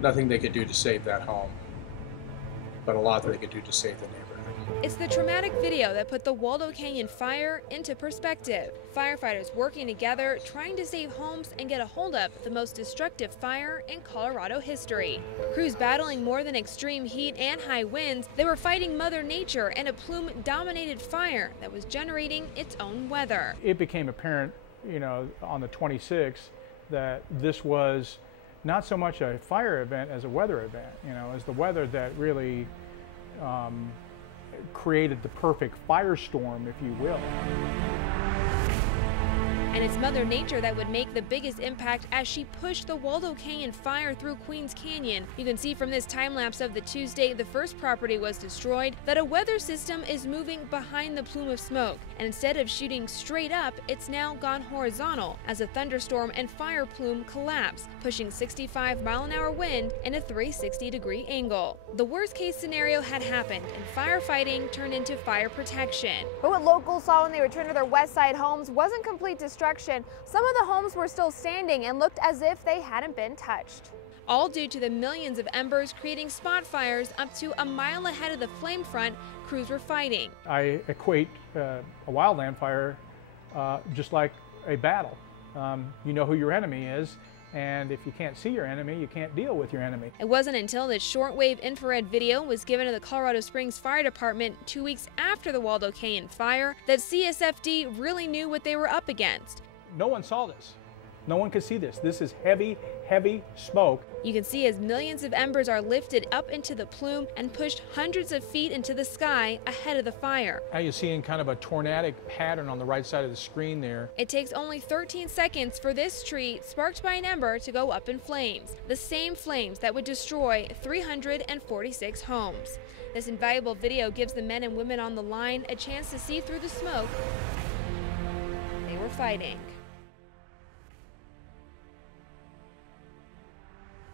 Nothing they could do to save that home, but a lot that they could do to save the neighborhood. It's the traumatic video that put the Waldo Canyon fire into perspective. Firefighters working together, trying to save homes and get a hold of the most destructive fire in Colorado history. Crews battling more than extreme heat and high winds, they were fighting Mother Nature and a plume-dominated fire that was generating its own weather. It became apparent, on the 26th that this was not so much a fire event as a weather event, as the weather that really created the perfect firestorm, if you will. And it's Mother Nature that would make the biggest impact as she pushed the Waldo Canyon fire through Queens Canyon. You can see from this time lapse of the Tuesday the first property was destroyed that a weather system is moving behind the plume of smoke. And instead of shooting straight up, it's now gone horizontal as a thunderstorm and fire plume collapse, pushing 65-mile-an-hour wind in a 360-degree angle. The worst case scenario had happened and firefighting turned into fire protection. But what locals saw when they returned to their west side homes wasn't complete destruction. Some of the homes were still standing and looked as if they hadn't been touched. All due to the millions of embers creating spot fires up to a mile ahead of the flame front crews were fighting. I equate a wildland fire just like a battle. You know who your enemy is, and if you can't see your enemy, you can't deal with your enemy. It wasn't until this shortwave infrared video was given to the Colorado Springs Fire Department 2 weeks after the Waldo Canyon fire that CSFD really knew what they were up against. No one saw this. No one could see this. This is heavy, heavy smoke. You can see as millions of embers are lifted up into the plume and pushed hundreds of feet into the sky ahead of the fire. Now you're seeing kind of a tornadic pattern on the right side of the screen there. It takes only 13 seconds for this tree, sparked by an ember, to go up in flames. The same flames that would destroy 346 homes. This invaluable video gives the men and women on the line a chance to see through the smoke they were fighting.